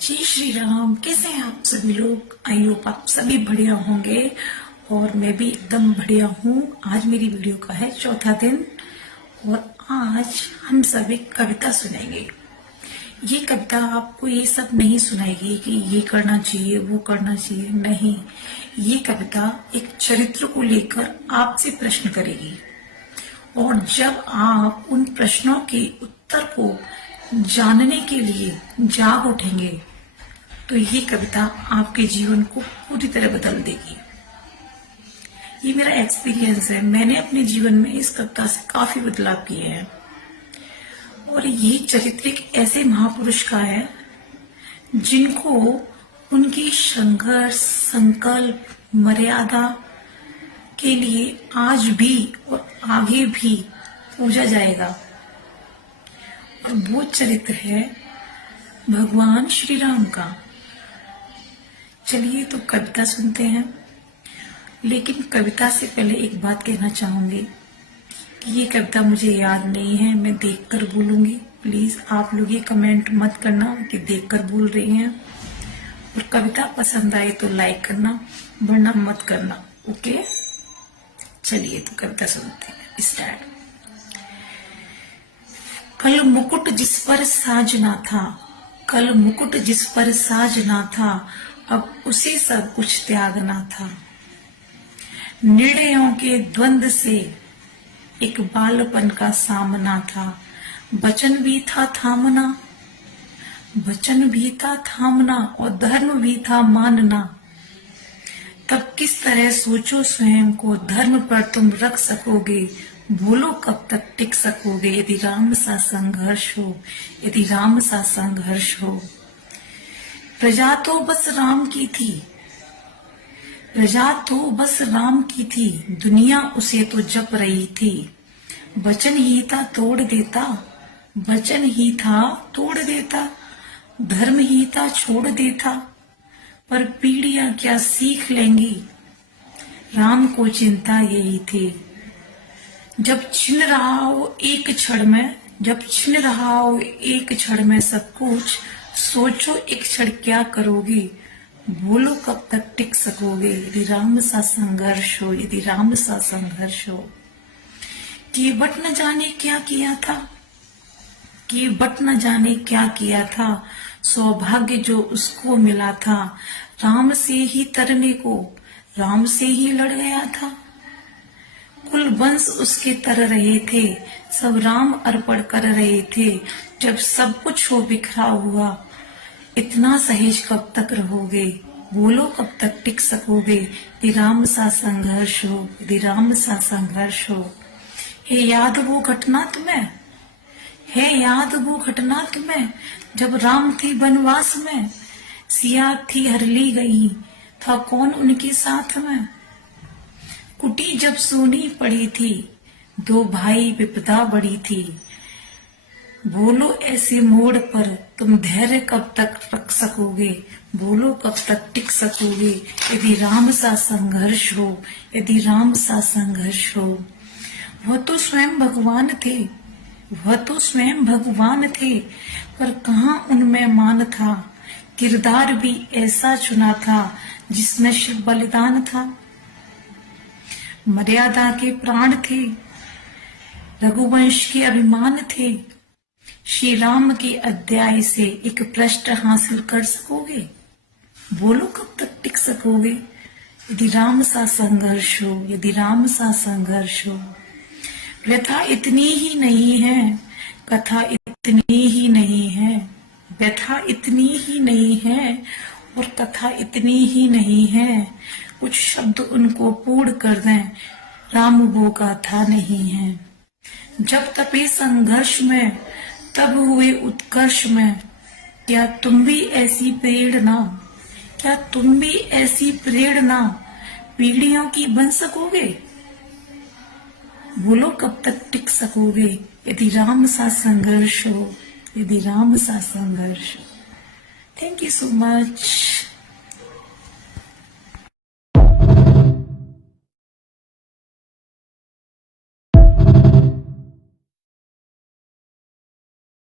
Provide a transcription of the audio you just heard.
जय श्री राम। कैसे हैं आप सभी लोग? आई होप आप सभी बढ़िया होंगे और मैं भी एकदम बढ़िया हूँ। आज मेरी वीडियो का है चौथा दिन और आज हम सभी कविता सुनेंगे। ये कविता आपको ये सब नहीं सुनाएगी कि ये करना चाहिए वो करना चाहिए, नहीं। ये कविता एक चरित्र को लेकर आपसे प्रश्न करेगी और जब आप उन प्रश्नों के उत्तर को जानने के लिए जाग उठेंगे तो ये कविता आपके जीवन को पूरी तरह बदल देगी। ये मेरा एक्सपीरियंस है। मैंने अपने जीवन में इस कविता से काफी बदलाव किए हैं और ये चरित्र एक ऐसे महापुरुष का है जिनको उनकी संघर्ष, संकल्प, मर्यादा के लिए आज भी और आगे भी पूजा जाएगा और वो चरित्र है भगवान श्री राम का। चलिए तो कविता सुनते हैं, लेकिन कविता से पहले एक बात कहना चाहूंगी कि ये कविता मुझे याद नहीं है, मैं देखकर बोलूंगी। प्लीज आप लोग ये कमेंट मत करना कि देखकर बोल रही हैं, और कविता पसंद आए तो लाइक करना, वरना मत करना। ओके, चलिए तो कविता सुनते हैं। स्टार्ट। कल मुकुट जिस पर साजना था, कल मुकुट जिस पर साजना था, अब उसे सब कुछ त्यागना था। निर्णयों के द्वंद से एक बालपन का सामना था। वचन भी था थामना, वचन भी था थामना और धर्म भी था मानना। तब किस तरह सोचो स्वयं को, धर्म पर तुम रख सकोगे, बोलो कब तक टिक सकोगे। यदि राम सा संघर्ष हो, यदि राम सा संघर्ष हो। प्रजा तो बस राम की थी, प्रजा तो बस राम की थी, दुनिया उसे तो जप रही थी। वचन ही था तोड़ देता, वचन ही था तोड़ देता, धर्म ही था छोड़ देता। पर पीढ़ियां क्या सीख लेंगी, राम को चिंता यही थी। जब छिन रहा हो एक क्षण में, जब छिन रहा हो एक क्षण में सब कुछ, सोचो एक क्षण क्या करोगे, बोलो कब तक टिक सकोगे। यदि राम सा संघर्ष हो, यदि राम सा संघर्ष हो। केवट न जाने क्या किया था, केवट न जाने क्या किया था, सौभाग्य जो उसको मिला था। राम से ही तरने को, राम से ही लड़ गया था। कुल वंश उसके तर रहे थे, सब राम अर्पण कर रहे थे। जब सब कुछ हो बिखरा हुआ, इतना सहेज कब तक रहोगे, बोलो कब तक टिक सकोगे। यदि राम सा संघर्ष हो, यदि राम सा संघर्ष हो। है याद वो घटना तुम्हें, है याद वो घटना तुम्हें, जब राम थी वनवास में, सिया थी हर ली गई, था कौन उनके साथ में। कुटी जब सोनी पड़ी थी, दो भाई विपदा बड़ी थी। बोलो ऐसे मोड़ पर तुम धैर्य कब तक रख सकोगे, बोलो कब तक टिक सकोगे। यदि राम सा संघर्ष हो, यदि राम सा संघर्ष हो। वह तो स्वयं भगवान थे, वह तो स्वयं भगवान थे, पर कहाँ उनमें मान था। किरदार भी ऐसा चुना था जिसमें शिव बलिदान था। मर्यादा के प्राण थे, रघुवंश के अभिमान थे। श्री राम के अध्याय से एक पृष्ठ हासिल कर सकोगे, बोलो कब तक टिक सकोगे। यदि राम सा संघर्ष हो, यदि राम सा संघर्ष हो। व्यथा इतनी ही नहीं है, कथा इतनी ही नहीं है, व्यथा इतनी ही नहीं है और कथा इतनी ही नहीं है। कुछ शब्द उनको पूर्ण कर दें, राम वो गाथा नहीं है। जब तपे संघर्ष में, तब हुए उत्कर्ष में। क्या तुम भी ऐसी प्रेरणा, क्या तुम भी ऐसी प्रेरणा पीढ़ियों की बन सकोगे, बोलो कब तक टिक सकोगे। यदि राम सा संघर्ष हो, यदि राम सा संघर्ष हो। Thank you so much.